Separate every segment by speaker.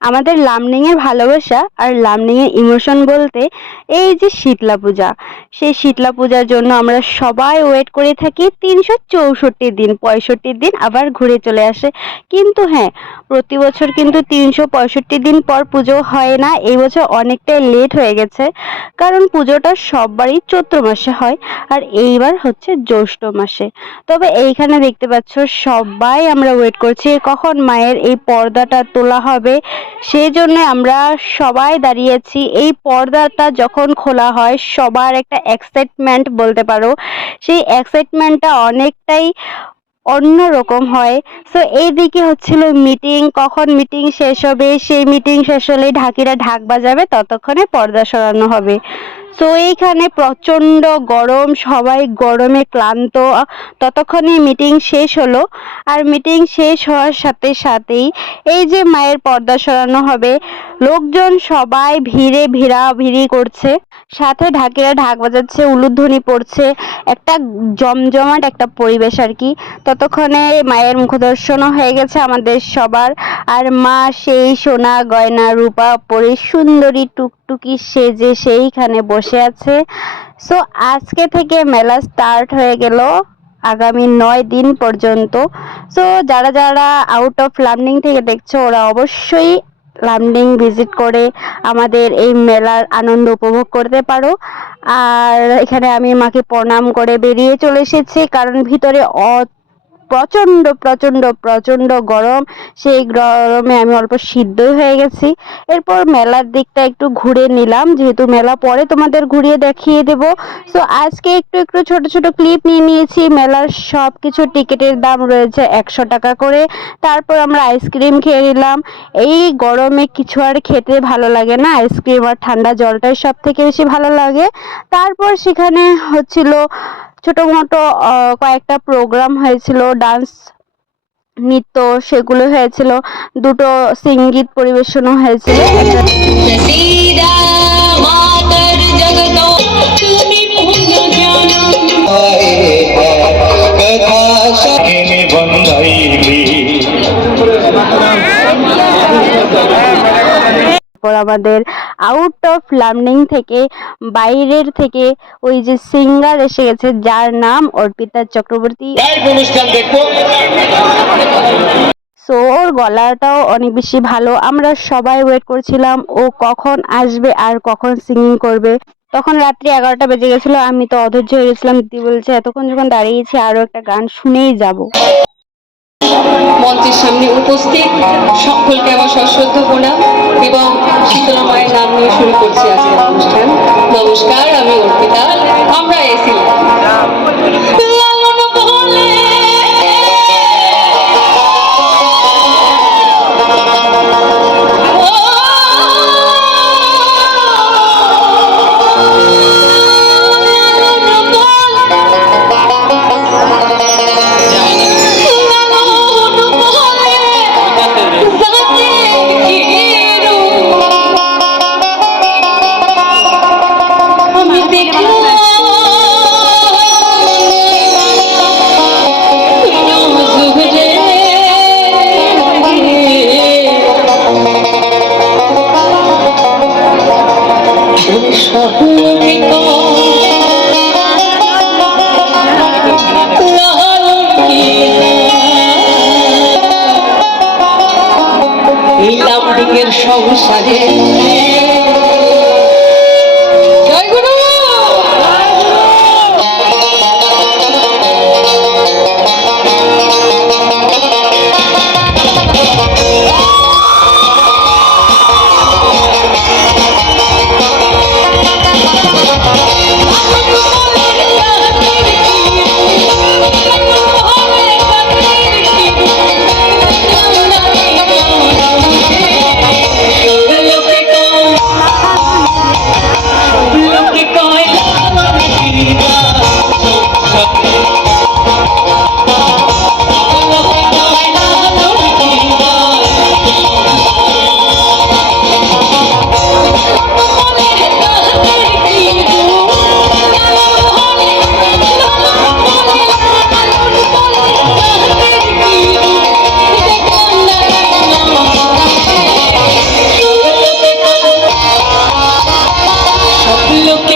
Speaker 1: আমাদের লামনিংয়ের ভালোবাসা আর লামনিংয়ের ইমোশন বলতে এই যে শীতলা পূজা। সেই শীতলা পূজার জন্য আমরা সবাই ওয়েট করে থাকি তিনশো চৌষট্টি দিন, পঁয়ষট্টি দিন আবার ঘুরে চলে আসে। কিন্তু হ্যাঁ প্রতি বছর কিন্তু তিনশো পঁয়ষট্টি দিন পর পুজো হয় না, এই বছর অনেকটাই লেট হয়ে গেছে। কারণ পুজোটা সববারই চৈত্র মাসে হয় আর এইবার হচ্ছে জ্যৈষ্ঠ মাসে। তবে এইখানে দেখতে পাচ্ছ সবাই আমরা ওয়েট করছি, কখন মায়ের এই পর্দাটা তোলা হবে সেই জন্য আমরা সবাই দাঁড়িয়েছি। এই পর্দাটা যখন খোলা হয়, সবার একটা এক্সাইটমেন্ট বলতে পারো। সেই এক্সাইটমেন্টটা অনেকটাই অন্য রকম হয় সো এইদিকে হচ্ছিল মিটিং কখন মিটিং শেষ হবে? সেই মিটিং শেষ হলে ঢাকিরা ঢাক বাজাবে, ততক্ষণে পর্দা সরানো হবে। সো এইখানে প্রচণ্ড গরম, সবাই গরমে ক্লান্ত। ততক্ষণে মিটিং শেষ হলো। আর মিটিং শেষ হওয়ার সাথে সাথেই এই যে মায়ের পর্দা সরানো হবে, লোকজন সবাই ভিড়ে ভিড়া ভিড়ি করছে। সাথে ঢাকিরা ঢাক বাজাচ্ছে, উলুধ্বনি পড়ছে, একটা জমজমাট একটা পরিবেশ আর কি। ততক্ষণে মায়ের মুখদর্শনও হয়ে গেছে আমাদের সবার। আর মা সেই সোনা গয়না রূপা পরে সুন্দরী টুকটুকি সেজে সেইখানে বসে আছে। সো আজকে থেকে মেলা স্টার্ট হয়ে গেল আগামী নয় দিন পর্যন্ত। সো যারা যারা আউট অফ লার্নিং থেকে দেখছ, ওরা অবশ্যই লামডিং ভিজিট করে আমাদের এই মেলার আনন্দ উপভোগ করতে পারো। আর এখানে আমি মাকে প্রণাম করে বেরিয়ে চলে এসেছি, কারণ ভিতরে প্রচণ্ড প্রচণ্ড প্রচণ্ড গরম। সেই গরমে আমি অল্প সিদ্ধই হয়ে গেছি। এরপর মেলার দিকটা একটু ঘুরে নিলাম। যেহেতু মেলা পরে তোমাদের ঘুরিয়ে দেখিয়ে দেব। সো আজকে একটু একটু ছোট ছোট ক্লিপ নিয়ে নিয়েছি। মেলার সব কিছু টিকিটের দাম রয়েছে একশো টাকা করে। তারপর আমরা আইসক্রিম খেয়ে নিলাম। এই গরমে কিছু আর খেতে ভালো লাগে না। আইসক্রিম আর ঠান্ডা জলটাই সব থেকে বেশি ভালো লাগে। তারপর সেখানে হচ্ছিল ছোট কয়েকটা প্রোগ্রাম হয়েছিল ডান্স নৃত্য সেগুলো হয়েছিল। দুটো সংগীত পরিবেশনও হয়েছিল। তারপর আমাদের আউট অফ লার্নিং থেকে বাইরের থেকে ওই যে সিঙ্গার এসে গেছে যার নাম অর্পিতা চক্রবর্তী। অনুষ্ঠান দেখব। সো ওর গলাটাও অনেক বেশি ভালো। আমরা সবাই ওয়েট করছিলাম ও কখন আসবে আর কখন সিঙ্গিং করবে। তখন রাত্রি এগারোটা বেজে গেছিল আমি তো অধৈর্য হয়ে গেছিলাম। দিদি বলছে এতক্ষণ যখন দাঁড়িয়েছি আরও একটা গান শুনেই যাব।
Speaker 2: মঞ্চের সামনে উপস্থিত সকলকে আমার সশ্রদ্ধ প্রণাম এবং শীতলা মায়ের নাম নিয়ে শুরু করছি আজকের অনুষ্ঠান। নমস্কার আমি অর্পিতা। আমরা gaúcha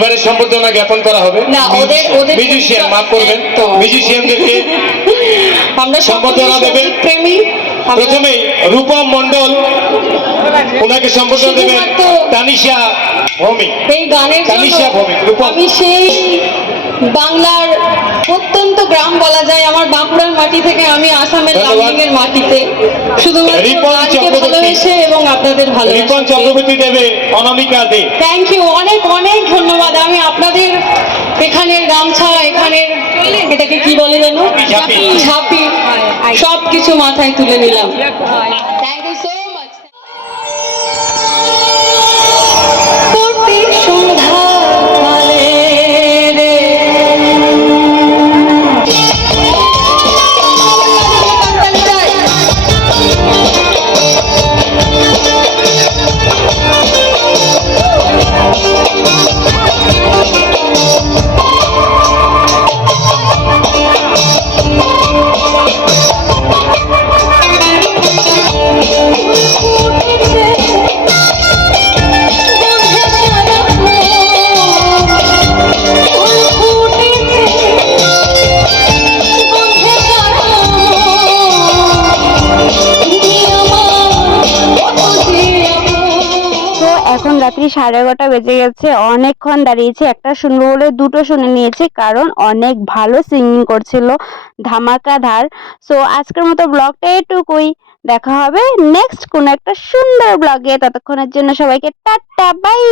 Speaker 3: এবারে সম্বর্ধনা জ্ঞাপন করা হবে
Speaker 2: না, ওদের- ওদের
Speaker 3: মিউজিশিয়ান মাফ করবেন
Speaker 2: একদম।
Speaker 3: মিউজিশিয়ানদেরকে
Speaker 2: আমরা
Speaker 3: সম্বর্ধনা দেবেন।
Speaker 2: প্রেমী আমরা-
Speaker 3: প্রথমেই রূপম মন্ডল ওনাকে সম্বোধনা দেবেন তানিশা ভৌমিক
Speaker 2: এই গানের
Speaker 3: তানিশা ভৌমিক, রূপম।
Speaker 2: আমি সেই বাংলার প্রত্যন্ত গ্রাম বলা যায় আমার বাঁকুড়ার মাটি থেকে আমি আসামের। লামডিংয়ের মাটিতে। শুধুমাত্র গানকে। ভালোবেসে এবং আপনাদের
Speaker 3: রিপন
Speaker 2: ভালোবেসে
Speaker 3: চক্রবর্তী দেবে অনামিকা দে।
Speaker 2: থ্যাংক ইউ অনেক অনেক ধন্যবাদ। আমি আপনাদের এখানের গামছা এখানের এটাকে কি বলে যেন?
Speaker 3: ঝাঁপি।
Speaker 2: ঝাঁপি। সব কিছু মাথায় তুলে নিলাম।
Speaker 1: সাড়ে এগারোটা বেজে গেছে। অনেকক্ষণ দাঁড়িয়েছি। একটা শুনব বলে দুটো শুনে নিয়েছি, কারণ অনেক ভালো সিঙ্গিং করছিল ধামাকাধার সো আজকের মতো ব্লগটা এটুকুই। দেখা হবে নেক্সট কোনো একটা সুন্দর ব্লগে ততক্ষণের জন্য সবাইকে টাটা বাই